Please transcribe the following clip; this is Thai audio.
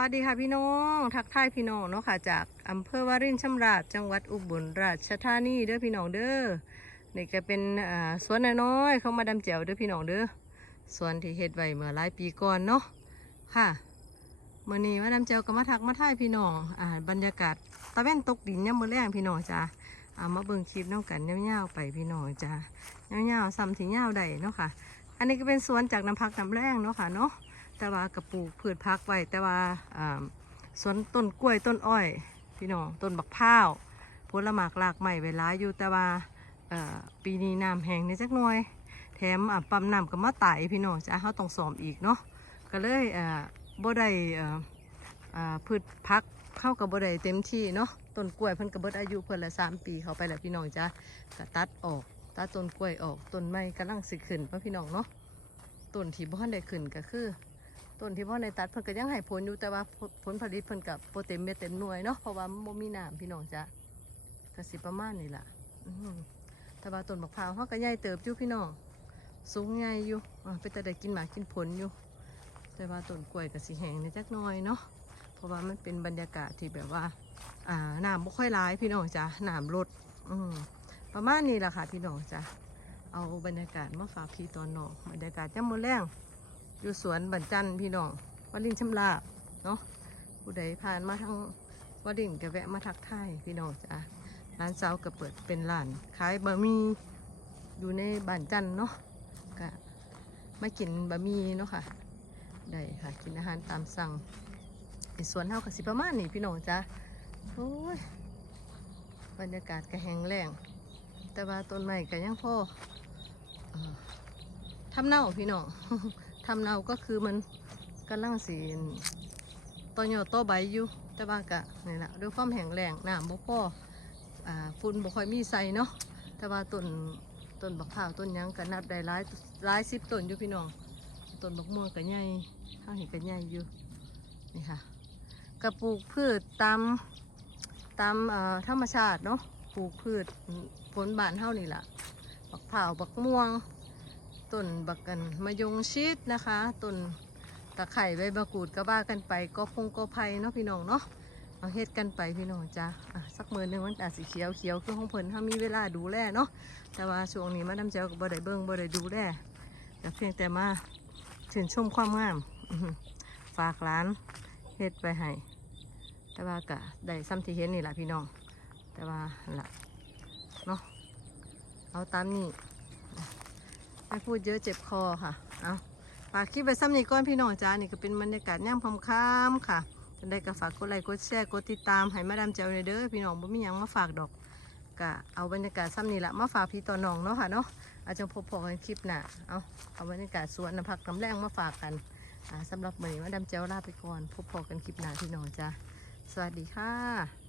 วัสดีค่ะพี่น้อง ทักทายพี่น้องเนาะค่ะ จากอำเภอวารินชำราบจังหวัดอุบลราชธานีเด้อพี่น้องเด้อนี่ก็เป็นสวนน้อยๆเข้ามาดำแจวเด้อพี่น้องเด้อสวนที่เฮ็ดไว้เมื่อหลายปีก่อนเนาะค่ะมื่อนี้มาดำแจวก็มาทักมาทายพี่น้องอ่าบรรยากาศตะเว้นตกดินยามมื้อแรงพี่น้องจ้าเอามาเบิ่งคลิปน้องกันยาวๆไปพี่น้องจ้ายาวๆซ้ำที่ยาวใดเนาะค่ะ อันนี้ก็เป็นสวนจากน้ำพักน้ำแรงเนาะค่ะเนาะ แต่ว่ากระปูพืชพักไว้แต่ว่าอ่าสวนต้นกล้วยต้นอ้อย พี่น้องต้นบักพร้าวผลหมากหลากใหม่เวลาอยู่แต่ว่าปีนี้น้ำแห้งในจักหน่อย แถมปั๊มน้ำก็มาไต่พี่น้องจะเขาต้องสอมอีกเนาะก็เลยบ่ได้พืชพักเข้ากับบ่ได้เต็มที่เนาะต้นกล้วยเพิ่นก็เบิดอายุเพิ่นละสามปีเขาไปแล้วพี่น้องจ้ะก็ตัดออกตัดต้นกล้วยออกต้นไม้กำลังสิขึ้นเนาะพี่น้องเนาะต้นที่บ่ทันได้ขึ้นก็คือ ต้นที่พ่อในตัดเพิ่นก็ยังให้ผลอยู่แต่ว่าผลผลผลิตเพิ่นกับโปรเต็มเม็ดเต็มหน่วยเนาะเพราะว่ามันบ่มีน้ำพี่น้องจ้ะก็สิประมาณนี้ล่ะอือหือแต่ว่าต้นมะพร้าวเฮาก็ใหญ่เติบอยู่พี่น้องสูงใหญ่อยู่เป็นแต่ได้กินหมากกินผลอยู่ แต่ว่าต้นกล้วยก็สิแหงในจักหน่อยเนาะเพราะว่ามันเป็นบรรยากาศที่แบบว่าอ่าน้ำบ่ค่อยร้ายพี่น้องจ้ะน้ำลดอืมประมาณนี้แหละค่ะพี่น้องจ้ะเอาบรรยากาศมาฝากพี่ตอนนองบรรยากาศยามมื้อแรง อยู่สวนบันจันพี่น้องวัดลินชำลาบเนาะผู้ใดผ่านมาทางวัดลินก็แวะมาทักทายพี่น้องจ้ะร้านเซาก็เปิดเป็นร้านขายบะหมี่อยู่ในบ้านจันเนาะก็มากินบะหมี่เนาะค่ะได้ค่ะกินอาหารตามสั่งในสวนเท่ากับสิประมาณนี้พี่น้องจ้ะโอ้ยบรรยากาศก็แห้งแล้งแต่ว่าต้นไม้ก็ยังพออ่อทำเน่าพี่น้อง ทำเนาก็คือมันกำลังสีตอนหยอดต่อใบอยู่แต่ว่ากะนี่แหละด้วยความแห้งแรงน้ำบ่พออ่าฝุ่นบ่ค่อยมีใส่เนาะแต่ว่าต้นต้นบักพร้าวต้นยังก็นับได้หลายหลายสิบต้นอยู่พี่น้องต้นบักม่วงก็ใหญ่ข้างเห็นก็ใหญ่อยู่นี่ค่ะกระปลูกพืชตามตามธรรมชาติเนาะปลูกพืชผลบานเท่านี่แหละบักพร้าบักม่วง ต้นบักกันมะยงชิดนะคะต้นตะไคร้ใบมะกรูดก็ว่ากันไปก็พงก็ไผ่เนาะพี่น้องเนาะเอาเฮ็ดกันไปพี่น้องจ้าอะสักมือหนึงมันอาจสีเขียวเขียวคือของเพิ่นถ้ามีเวลาดูแลเนาะแต่ว่าช่วงนี้มาดำเจ้าก็บ่ได้เบิ่งบ่ได้ดูแลแต่เพียงแต่มาชื่นชมความงามฝากร้านเฮ็ดไปให้แต่ว่าก็ได้ซ้ำที่เห็นนี่แหละพี่น้อง แต่ว่าล่ะเนาะเอาตามนี้ ไม่พูดเยอะเจ็บคอค่ะ เอาฝากคลิปไปซ้ำนี่ก้อนพี่น้องจ้านี่ก็เป็นบรรยากาศย่ำคำค้ามค่ะจะได้ก็ฝากกดไลค์กดแชร์กดติดตามให้มาดามเจ้าในเด้อพี่น้องบ่มีหยังมาฝากดอกก็เอาบรรยากาศซ้ำนี่ละมาฝากพี่ต่อน้องเนาะค่ะเนาะอาจจะพบพอกันคลิปหน้าเอาเอาบรรยากาศสวนน้ำพักน้ำแรงมาฝากกันอ่าสำหรับมื้อนี้มาดามเจ้าลาไปก่อนพบพอกันคลิปหน้าพี่น้องจ้าสวัสดีค่ะ